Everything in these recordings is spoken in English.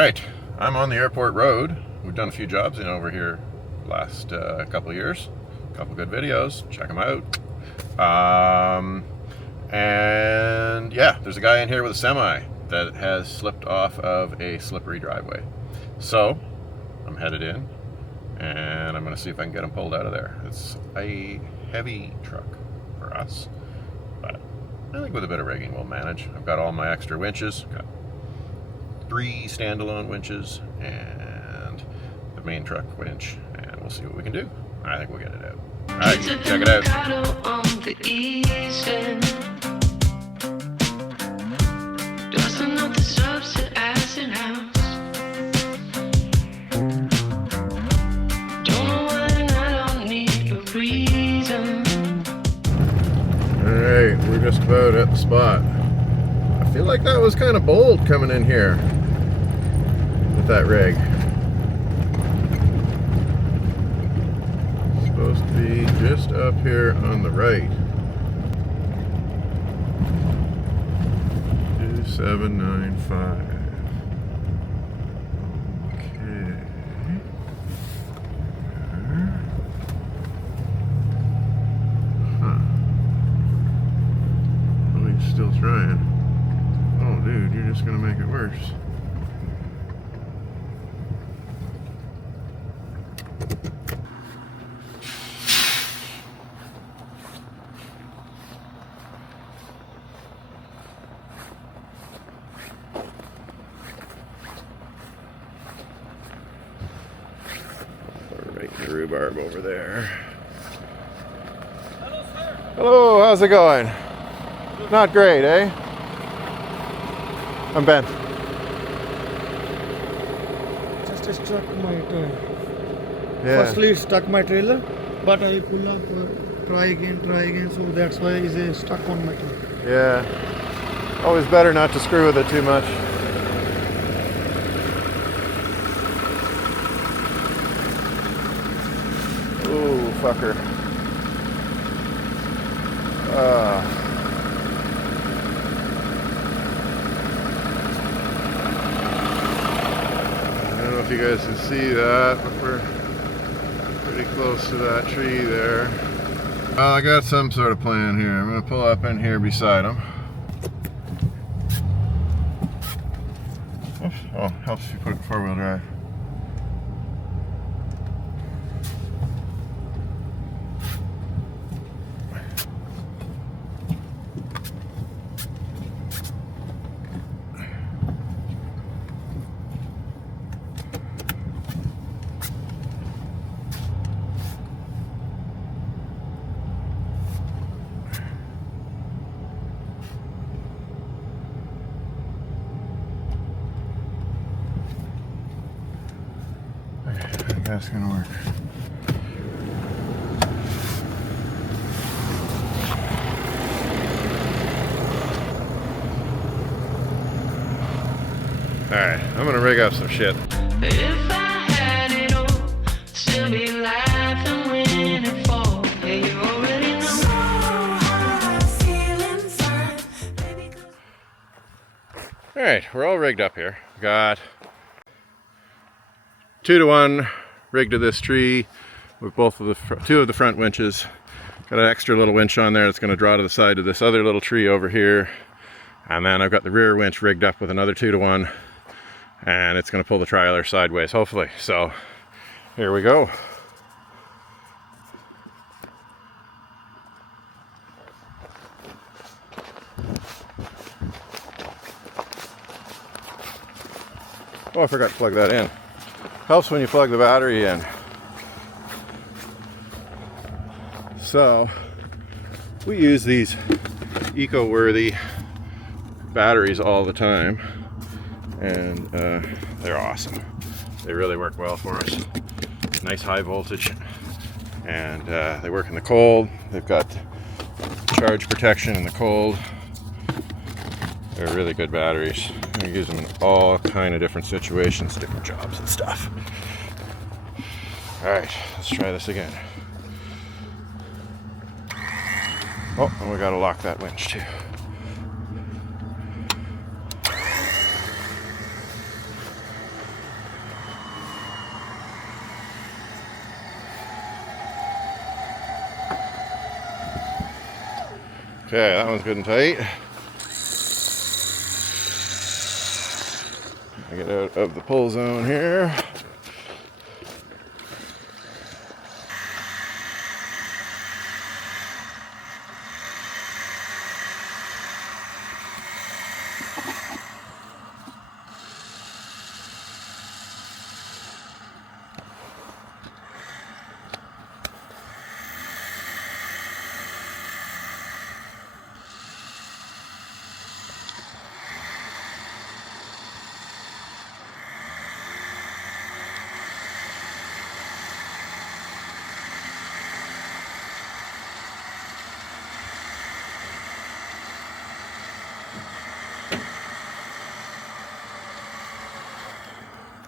Alright, I'm on the airport road. We've done a few jobs in over here last couple of years. A couple good videos, check them out. And yeah, there's a guy in here with a semi that has slipped off of a slippery driveway. So, I'm headed in and I'm going to see if I can get him pulled out of there. It's a heavy truck for us, but I think with a bit of rigging we'll manage. I've got all my extra winches. Got 3 standalone winches and the main truck winch, and we'll see what we can do. I think we'll get it out. Alright, check it out. Alright, we're just about at the spot. I feel like that was kind of bold coming in here with that rig. It's supposed to be just up here on the right. 2795. Okay. Huh. Oh, he's still trying. Oh, dude, you're just gonna make it worse. Right in the rhubarb over there. Hello, sir. Hello, how's it going? Not great, eh? I'm Ben. Just stuck my trailer. Yeah. Firstly, it stuck my trailer, but I pull up, try again, so that's why it's stuck on my trailer. Yeah. Always better not to screw with it too much. Ooh, fucker. I don't know if you guys can see that, but we're pretty close to that tree there. Well, I got some sort of plan here. I'm going to pull up in here beside him. Oops. Oh, helps if you put it in 4-wheel drive. That's gonna work. Alright, I'm gonna rig up some shit. If I had it all, still be laughing when it falls. Yeah, you already know. So how I feel inside, baby. Alright, we're all rigged up here. Got 2-to-1 rigged to this tree with both of the 2 of the front winches. Got an extra little winch on there that's going to draw to the side of this other little tree over here, and then I've got the rear winch rigged up with another 2-to-1, and it's going to pull the trailer sideways hopefully. So here we go. Oh, I forgot to plug that in. Helps when you plug the battery in. So we use these eco-worthy batteries all the time, and they're awesome. They really work well for us. Nice high voltage, and they work in the cold. They've got charge protection in the cold. They're really good batteries. You use them in all kind of different situations, different jobs and stuff. All right, let's try this again. Oh, and we gotta lock that winch too. Okay, that one's good and tight. I get out of the pull zone here.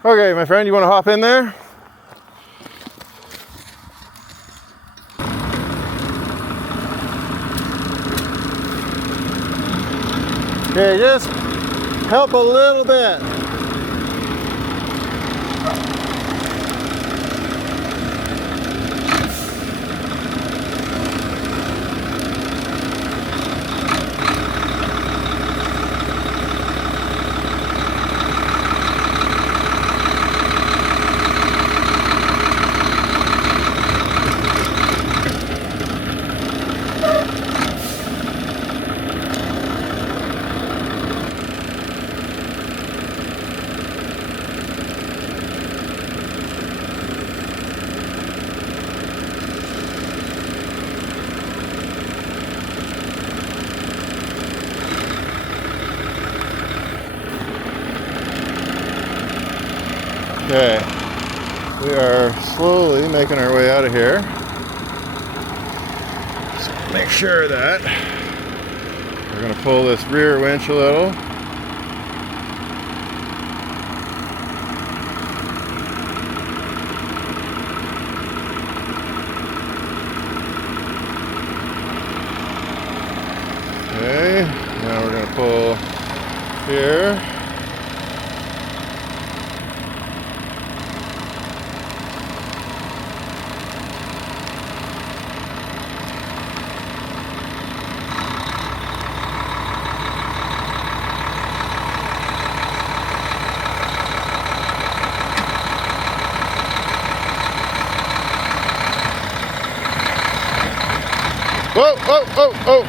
Okay, my friend, you want to hop in there? Okay, just help a little bit. Okay, we are slowly making our way out of here. Just make sure that we're going to pull this rear winch a little. Okay, now we're going to pull here. Whoa, oh, oh, oh.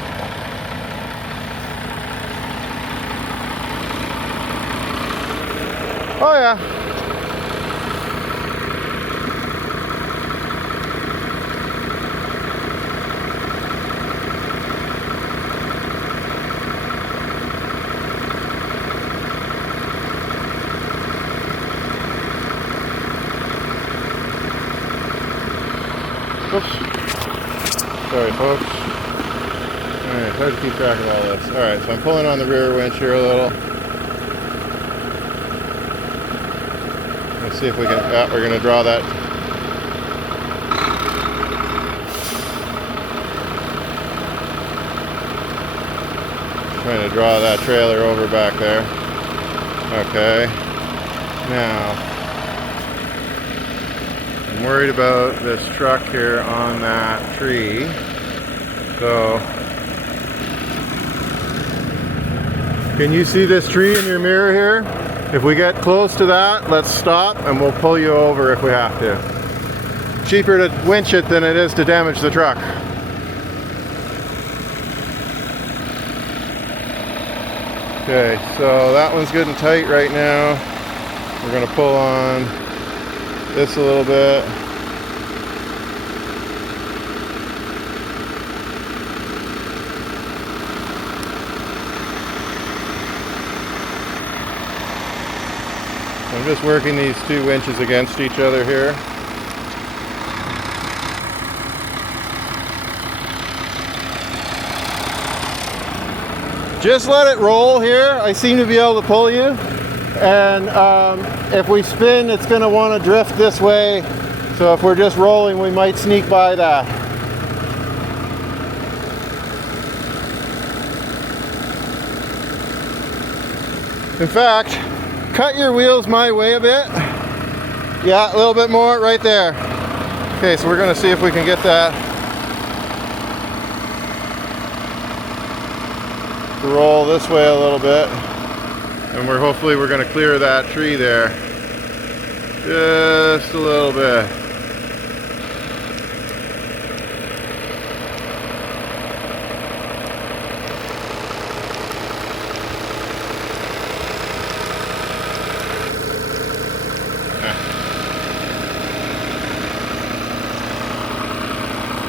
Oh yeah. Oops. Sorry, folks. Alright, hard to keep track of all this. Alright, so I'm pulling on the rear winch here a little. Let's see if we can, we're going to draw that. Trying to draw that trailer over back there. Okay. Now, I'm worried about this truck here on that tree. So, can you see this tree in your mirror here? If we get close to that, let's stop and we'll pull you over if we have to. Cheaper to winch it than it is to damage the truck. Okay, so that one's good and tight right now. We're going to pull on this a little bit. I'm just working these two winches against each other here. Just let it roll here. I seem to be able to pull you. And if we spin, it's going to want to drift this way. So if we're just rolling, we might sneak by that. In fact, cut your wheels my way a bit. Yeah, a little bit more right there. Okay, so we're going to see if we can get that. roll this way a little bit, and hopefully we're going to clear that tree there just a little bit.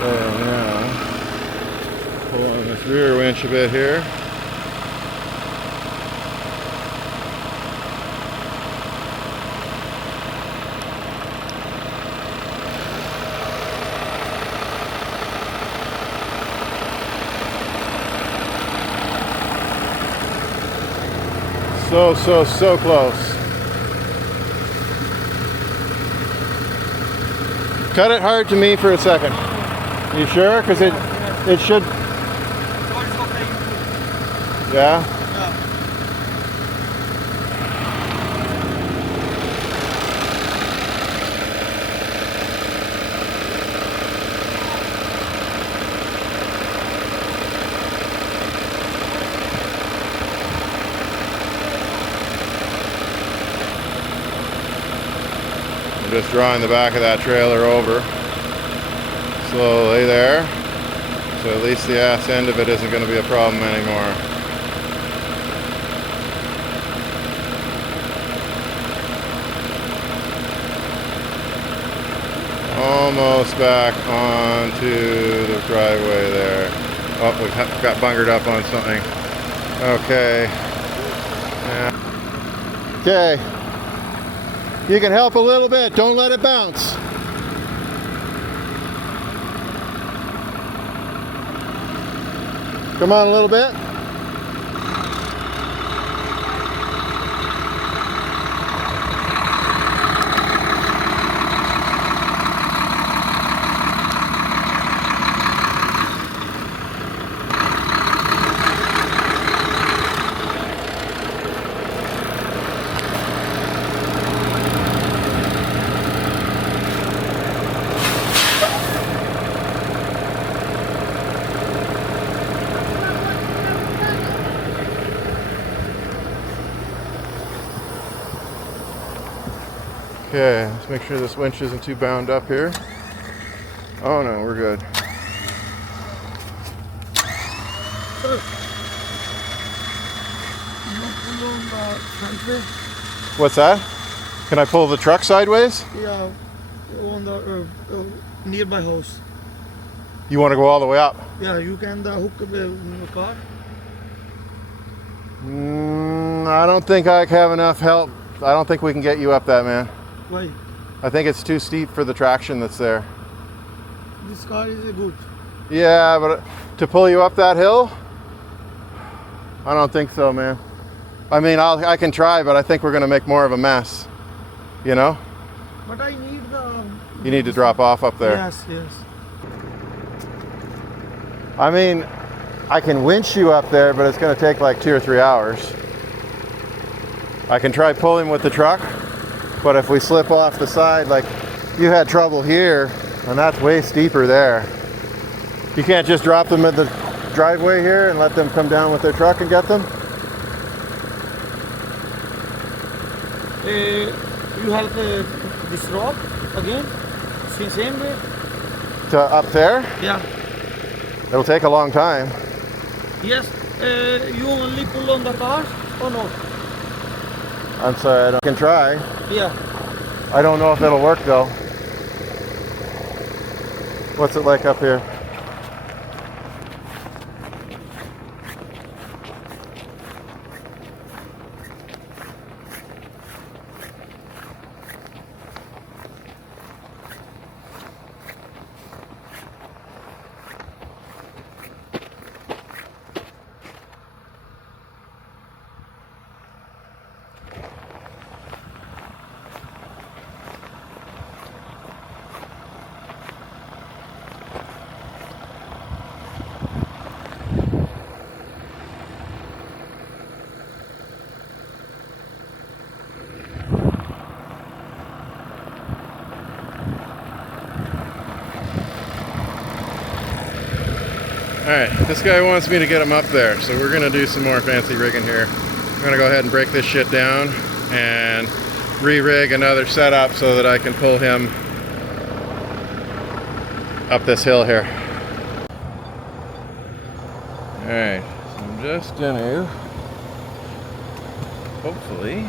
There now. Pull on this rear winch a bit here. So close. Cut it hard to me for a second. You sure? Because it should. Yeah? Just drawing the back of that trailer over slowly there, so at least the ass end of it isn't going to be a problem anymore. Almost back onto the driveway there. Oh, we got bungered up on something. Okay. Yeah. Okay. You can help a little bit, don't let it bounce. Come on a little bit. Okay, let's make sure this winch isn't too bound up here. Oh no, we're good. What's that? Can I pull the truck sideways? Yeah, on the nearby house. You want to go all the way up? Yeah, you can hook the car. I don't think I have enough help. I don't think we can get you up that, man. Why? I think it's too steep for the traction that's there. This car is good. Yeah, but to pull you up that hill? I don't think so, man. I mean, I can try, but I think we're going to make more of a mess. You know? But I need the... You need to drop off up there. Yes, yes. I mean, I can winch you up there, but it's going to take like 2 or 3 hours. I can try pulling with the truck, but if we slip off the side, like you had trouble here, and that's way steeper there. You can't just drop them at the driveway here and let them come down with their truck and get them? You have this rope again? Same way? To up there? Yeah. It'll take a long time. Yes. You only pull on the car or not? I'm sorry, I can try. Yeah. I don't know if it'll work though. What's it like up here? Alright, this guy wants me to get him up there, so we're gonna do some more fancy rigging here. I'm gonna go ahead and break this shit down and re-rig another setup so that I can pull him up this hill here. Alright, so I'm just gonna hopefully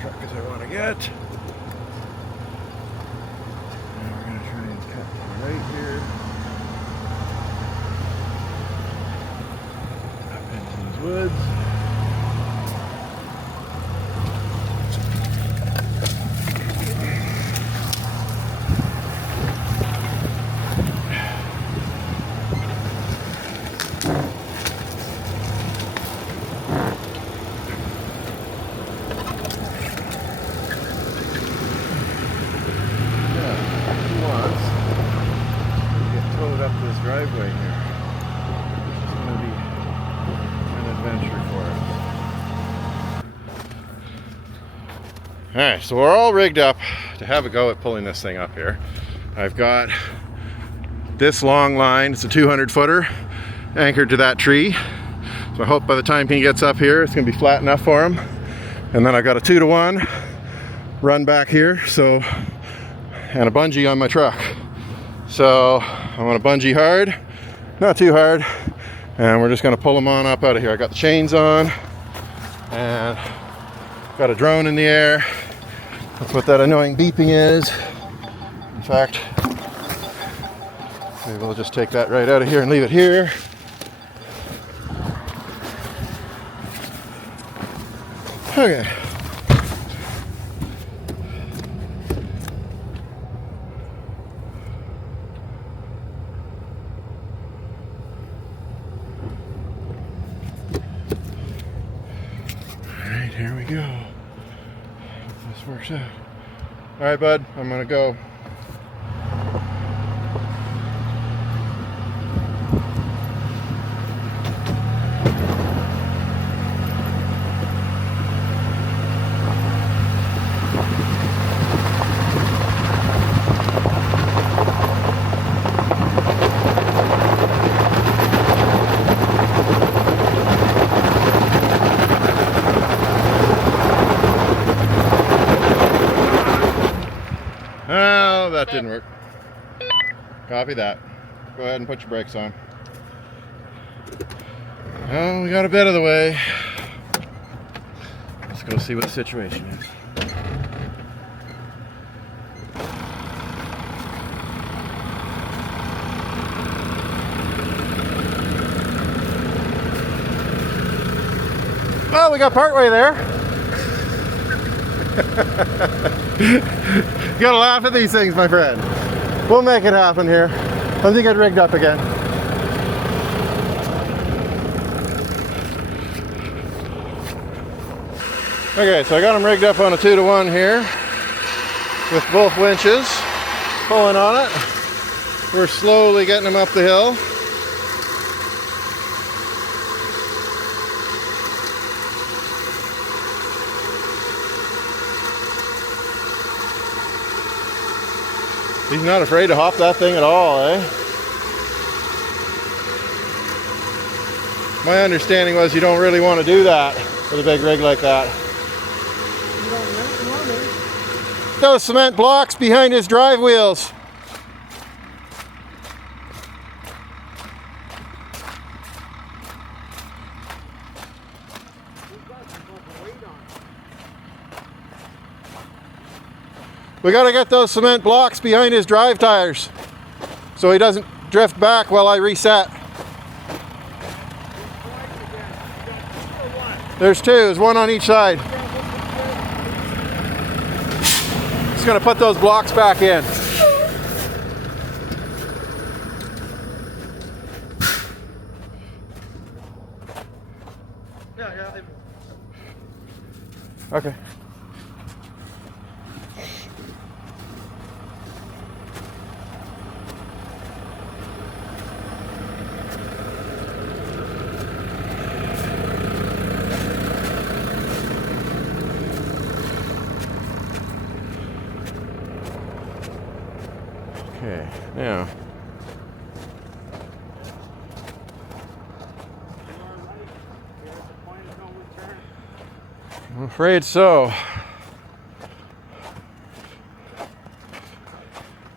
truck as I want to get. And we're going to try and cut right here up into these woods. Driveway here, which is going to be an adventure for us. Alright, so we're all rigged up to have a go at pulling this thing up here. I've got this long line, it's a 200 footer, anchored to that tree. So I hope by the time he gets up here, it's going to be flat enough for him. And then I've got a 2-to-1 run back here, so, and a bungee on my truck. So I want to bungee hard, not too hard, and we're just going to pull them on up out of here. I got the chains on, and got a drone in the air. That's what that annoying beeping is. In fact, maybe we'll just take that right out of here and leave it here. Okay. Here we go. Hope this works out. All right, bud, I'm gonna go. Oh, that didn't work. Copy that. Go ahead and put your brakes on. Oh, we got a bit of the way. Let's go see what the situation is. Well, we got partway there. You gotta laugh at these things, my friend. We'll make it happen here. Let me get rigged up again. Okay, so I got them rigged up on a 2-to-1 here with both winches pulling on it. We're slowly getting them up the hill. He's not afraid to hop that thing at all, eh? My understanding was you don't really want to do that with a big rig like that. Those cement blocks behind his drive wheels. We got to get those cement blocks behind his drive tires so he doesn't drift back while I reset. There's two, there's one on each side. Just going to put those blocks back in. Okay. Yeah. I'm afraid so. You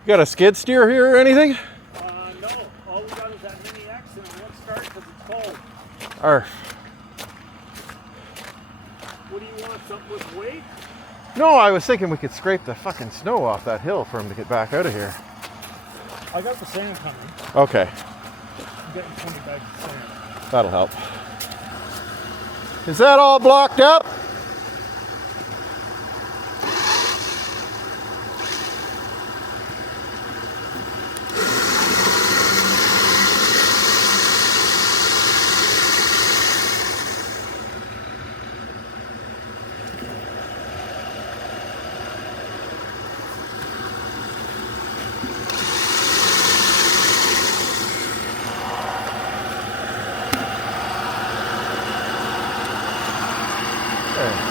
got a skid steer here or anything? No. All we got is that mini X and it won't start because it's cold. Arf. What do you want? Something with weight? No, I was thinking we could scrape the fucking snow off that hill for him to get back out of here. I got the sand coming. Okay, I'm getting 20 bags of sand. that'll help. Is that all blocked up?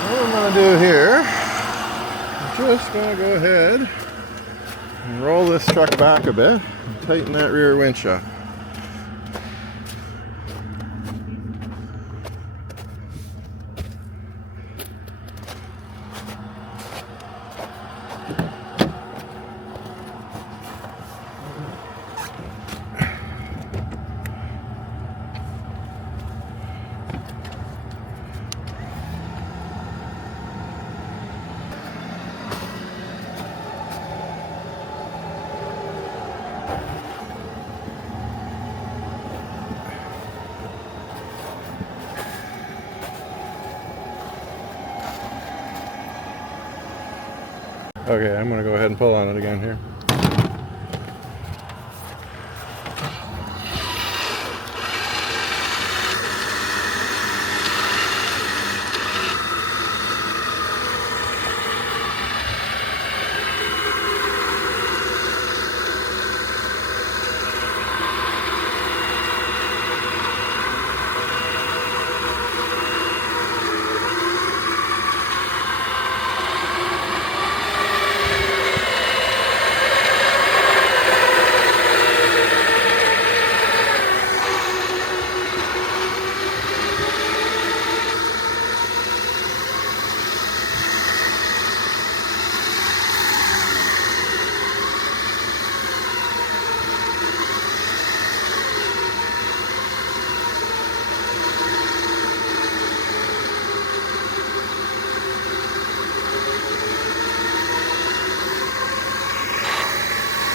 What I'm going to do here, I'm just going to go ahead and roll this truck back a bit and tighten that rear winch up. Okay, I'm going to go ahead and pull on it again here.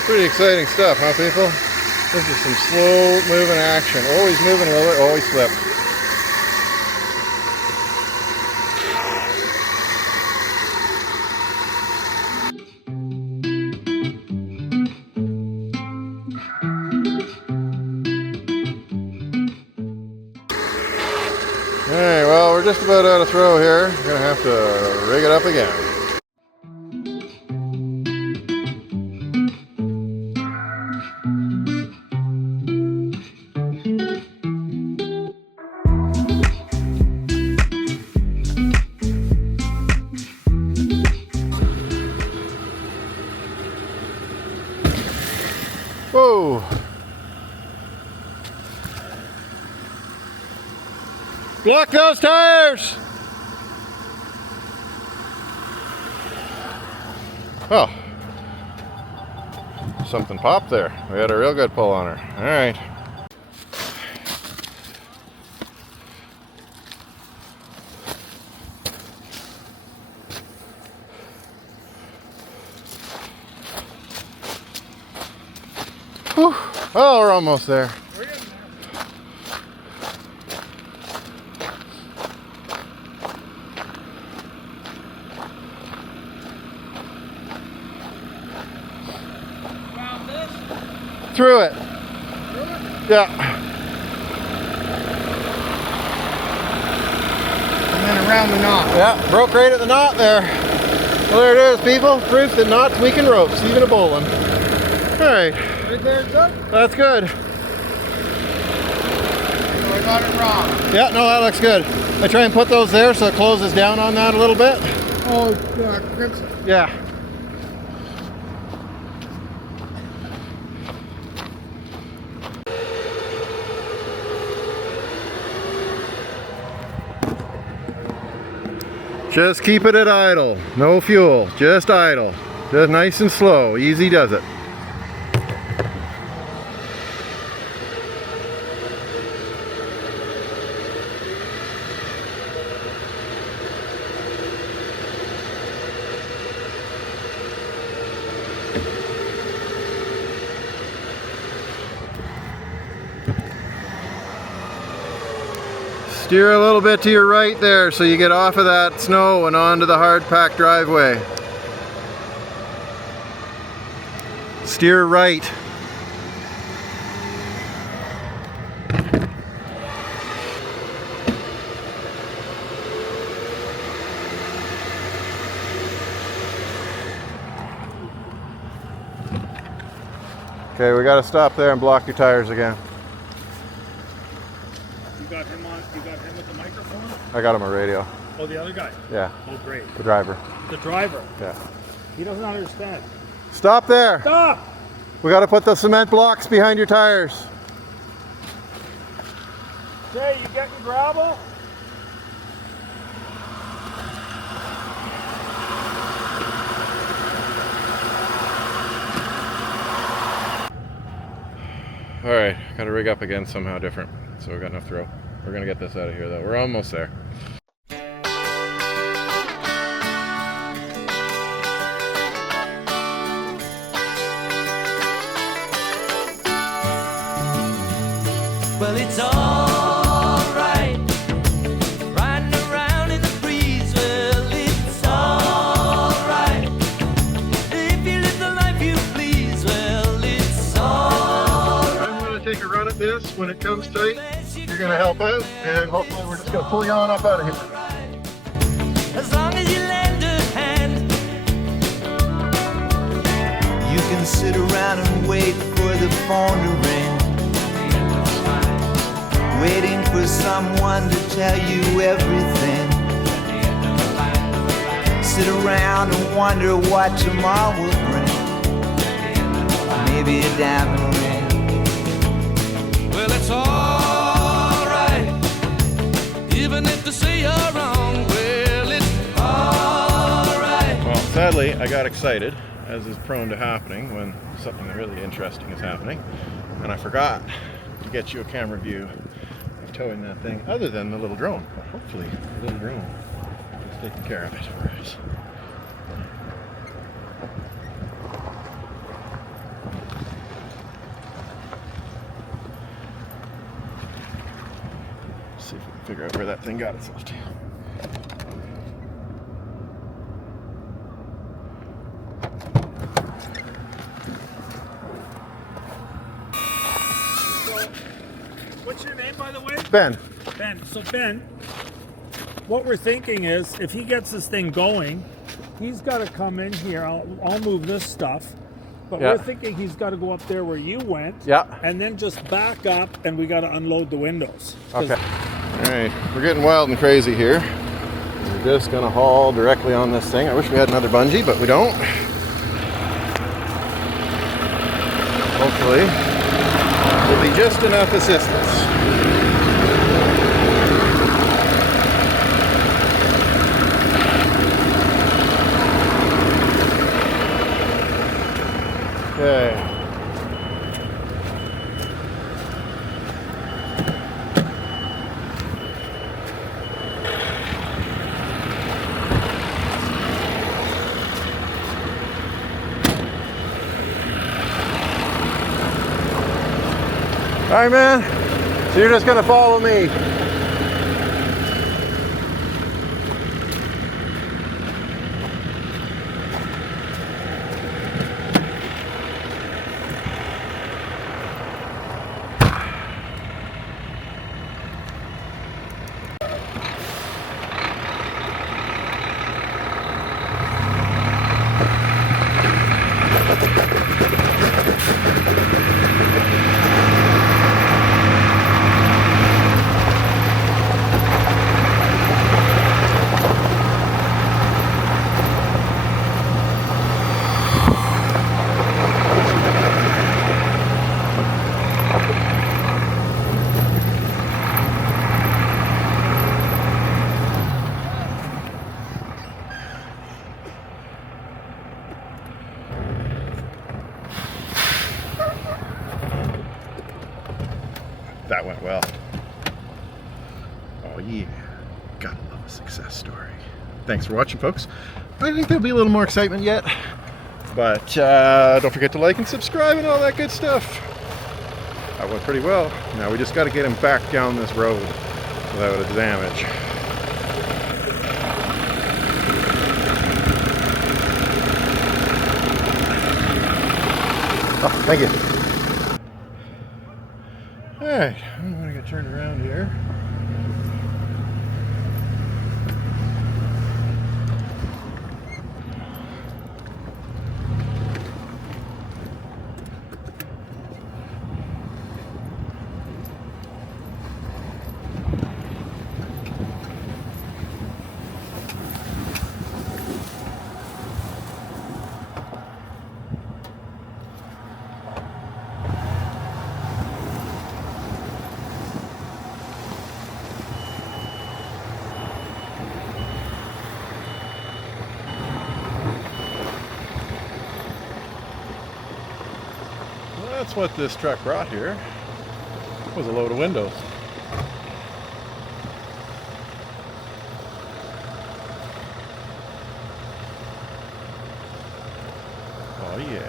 Pretty exciting stuff, huh, people? This is some slow moving action. Always moving a little bit, always slip. Alright, well, we're just about out of throw here. We're gonna have to rig it up again. Whoa! Block those tires! Oh. Something popped there. We had a real good pull on her. Alright. Whew. Oh, we're almost there. Through it. Yeah. And then around the knot. Yeah, broke right at the knot there. Well, there it is, people. Proof that knots weaken ropes, even a bowline. All right. Right there, good? That's good. So I got it wrong. Yeah, no, that looks good. I try and put those there so it closes down on that a little bit. Oh, yeah. Yeah. Just keep it at idle. No fuel, just idle. Just nice and slow. Easy does it. Steer a little bit to your right there so you get off of that snow and onto the hard packed driveway. Steer right. Okay, we gotta stop there and block your tires again. You got him with the microphone? I got him a radio. Oh, the other guy? Yeah, Oh, great. the driver. The driver. Yeah. He doesn't understand. Stop there. Stop! We gotta put the cement blocks behind your tires. Jay, you getting gravel? All right, gotta rig up again somehow different. So we got enough throw. We're gonna get this out of here though. We're almost there. Well, it's alright, riding around in the breeze. Well, it's alright, if you live the life you please. Well, it's alright. I'm gonna take a run at this. When it comes tight, you're gonna help out, and hopefully we're just gonna pull you on up out of here. As long as you lend a hand, you can sit around and wait for the phone to ring, waiting for someone to tell you everything. Sit around and wonder what tomorrow will bring. Maybe a diamond ring. Well, it's alright, even if they say you're wrong. Well, it's alright. Well, sadly, I got excited, as is prone to happening when something really interesting is happening, and I forgot to get you a camera view of towing that thing, other than the little drone. But hopefully, the little drone is taking care of it for us. See if we can figure out where that thing got itself to. What's your name, by the way? Ben. Ben. So, Ben, what we're thinking is if he gets this thing going, he's got to come in here. I'll move this stuff. But Yeah. we're thinking he's got to go up there where you went. Yeah. And then just back up, and we got to unload the windows. 'Cause Okay. All right, we're getting wild and crazy here. We're just gonna haul directly on this thing. I wish we had another bungee, but we don't. Hopefully, will be just enough assistance. Okay. All right, man. So you're just gonna follow me. yeah, gotta love a success story. Thanks for watching, folks. I think there'll be a little more excitement yet, but don't forget to like and subscribe and all that good stuff. That went pretty well. Now we just got to get him back down this road without a damage. Oh, thank you. All right, I'm going to get turned around here. That's what this truck brought here, was a load of windows. Oh yeah.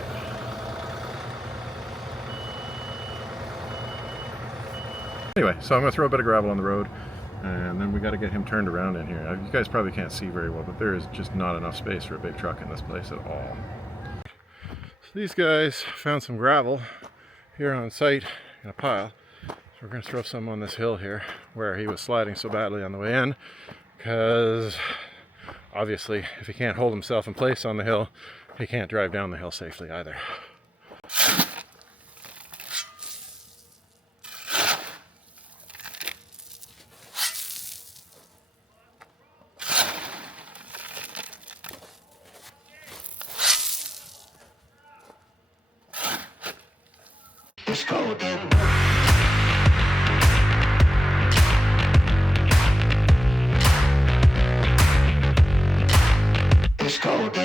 Anyway, so I'm going to throw a bit of gravel on the road, and then we got to get him turned around in here. You guys probably can't see very well, but there is just not enough space for a big truck in this place at all. So these guys found some gravel here on site in a pile. So we're going to throw some on this hill here where he was sliding so badly on the way in, because obviously if he can't hold himself in place on the hill, he can't drive down the hill safely either. It's cold. It's cold.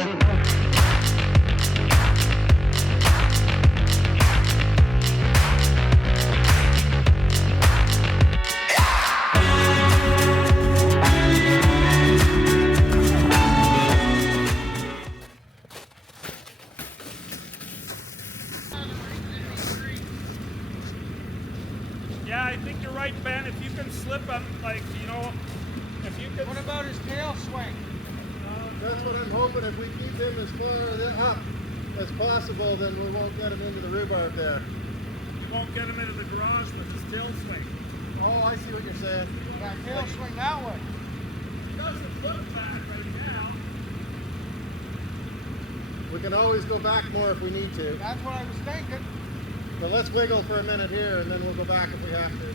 Yeah, I think you're right, Ben. If you can slip him, like, you know, if you could. What about his tail swing? That's what I'm hoping. If we keep him as far up as possible, then we won't get him into the rhubarb there. You won't get him into the garage with his tail swing. Oh, I see what you're saying. Yeah, tail swing that way. It doesn't look bad right now. We can always go back more if we need to. That's what I was thinking. But let's wiggle for a minute here, and then we'll go back if we have to.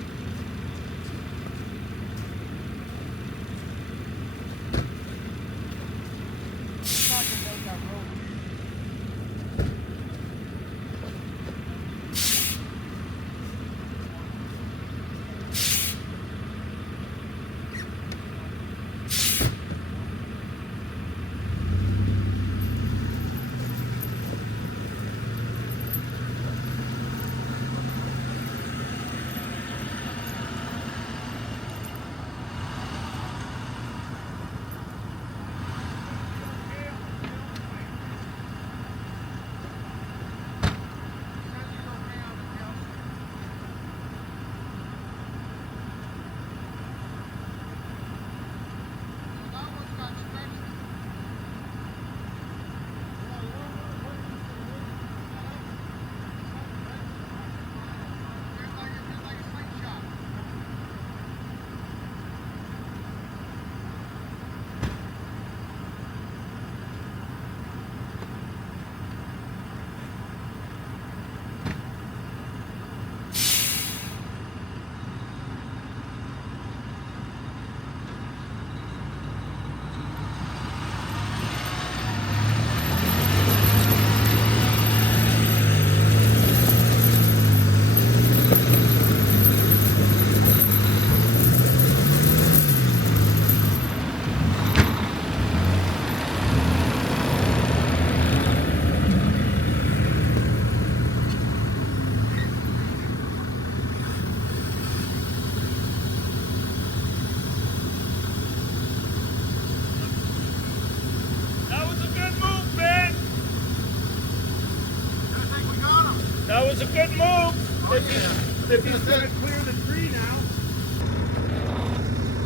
was a good move. If he's going to clear the tree now.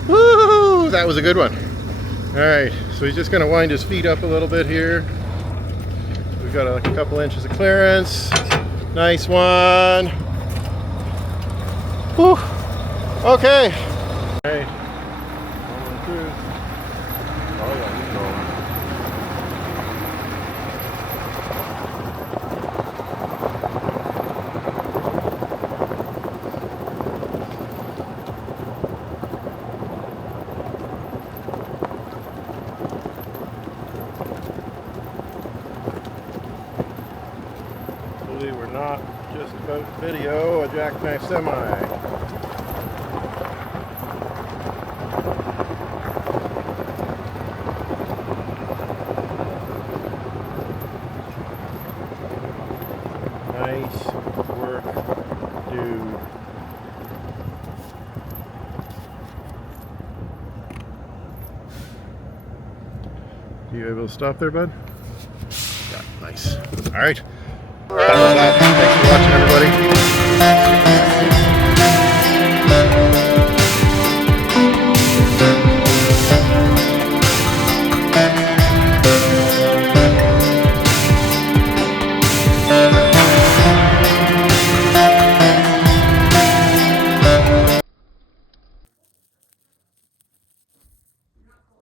Woo! That was a good one. All right, so he's just going to wind his feet up a little bit here. We've got a couple inches of clearance. Nice one. Whew. Okay. All right. Rolling through. Oh yeah, he's going. Hopefully we're not just about to video a jackknife semi. Nice work, dude. You able to stop there, bud? Yeah, nice. All right.